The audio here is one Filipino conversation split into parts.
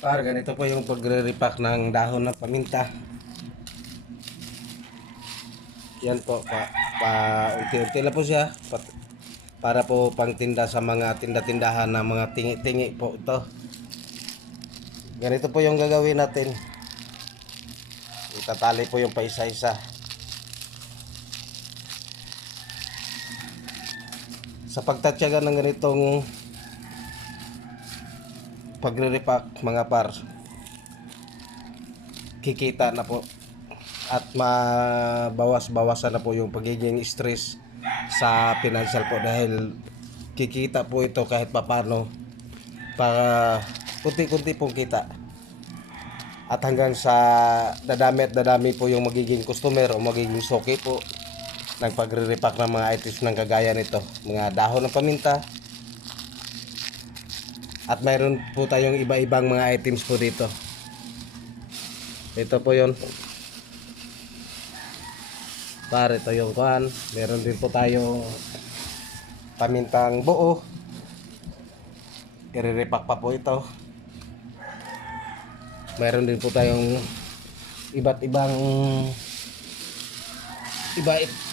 Ganito po yung pagre-repack ng dahon ng paminta. Yan po, unti-unti lang po siya para po pangtinda sa mga tinda-tindahan ng mga tingi-tingi po ito. Ganito po yung gagawin natin. Itatali po yung paisa-isa. Sa pagtatyaga ng ganitong pagre-repack mga par, kikita na po at mabawas-bawasan na po yung pagiging stress sa financial po, dahil kikita po ito kahit papano, para kunti-kunti pong kita, at hanggang sa dadami at dadami po yung magiging customer o magiging soki po ng pagre-repack ng mga items ng kagaya nito, mga dahon ng paminta. At mayroon po tayong iba-ibang mga items po dito. Ito po yon. Ito yung kuhan. Meron din po tayong pamintang buo. I-repack pa po ito. Meron din po tayong iba't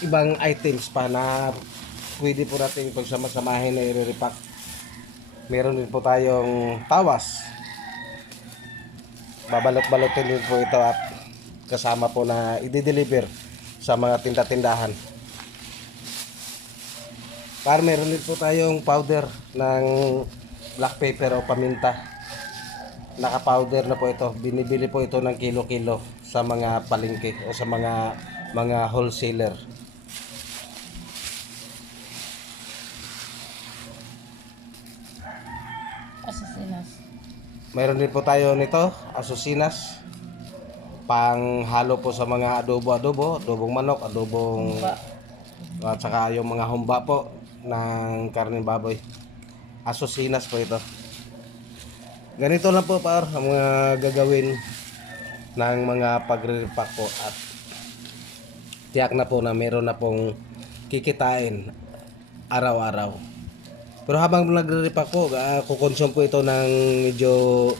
ibang items pa na pwede po natin pagsama-samahin na i-repack. Meron din po tayong tawas. Babalot-balotin din po ito at kasama po na i-deliver sa mga tinda-tindahan. Meron din po tayong powder ng black pepper o paminta. Naka-powder na po ito. Binibili po ito ng kilo-kilo sa mga palengke o sa mga wholesaler. Asasinas. Mayroon din po tayo nito, asosinas. Panghalo po sa mga adobong manok, at saka yung mga humba po ng karneng baboy. Asosinas po ito. Ganito lang po ang mga gagawin ng mga pagre-repack po, at tiyak na po na meron na pong kikitain araw-araw. Pero habang nagre-repack po, kukonsume po ito ng medyo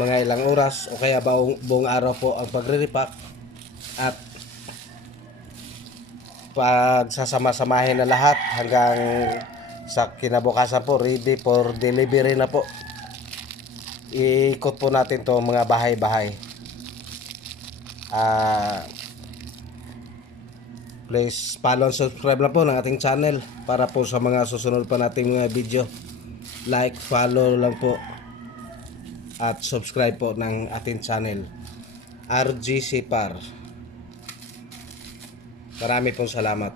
mga ilang oras o kaya buong araw po ang pagre-repack, at pag sasama-samahin na lahat hanggang sa kinabukasan po, ready for delivery na po. Iikot po natin to mga bahay-bahay. Please follow and subscribe na po ng ating channel para po sa mga susunod pa nating mga video. Like, follow lang po at subscribe po ng ating channel, RGC Par. Marami pong salamat.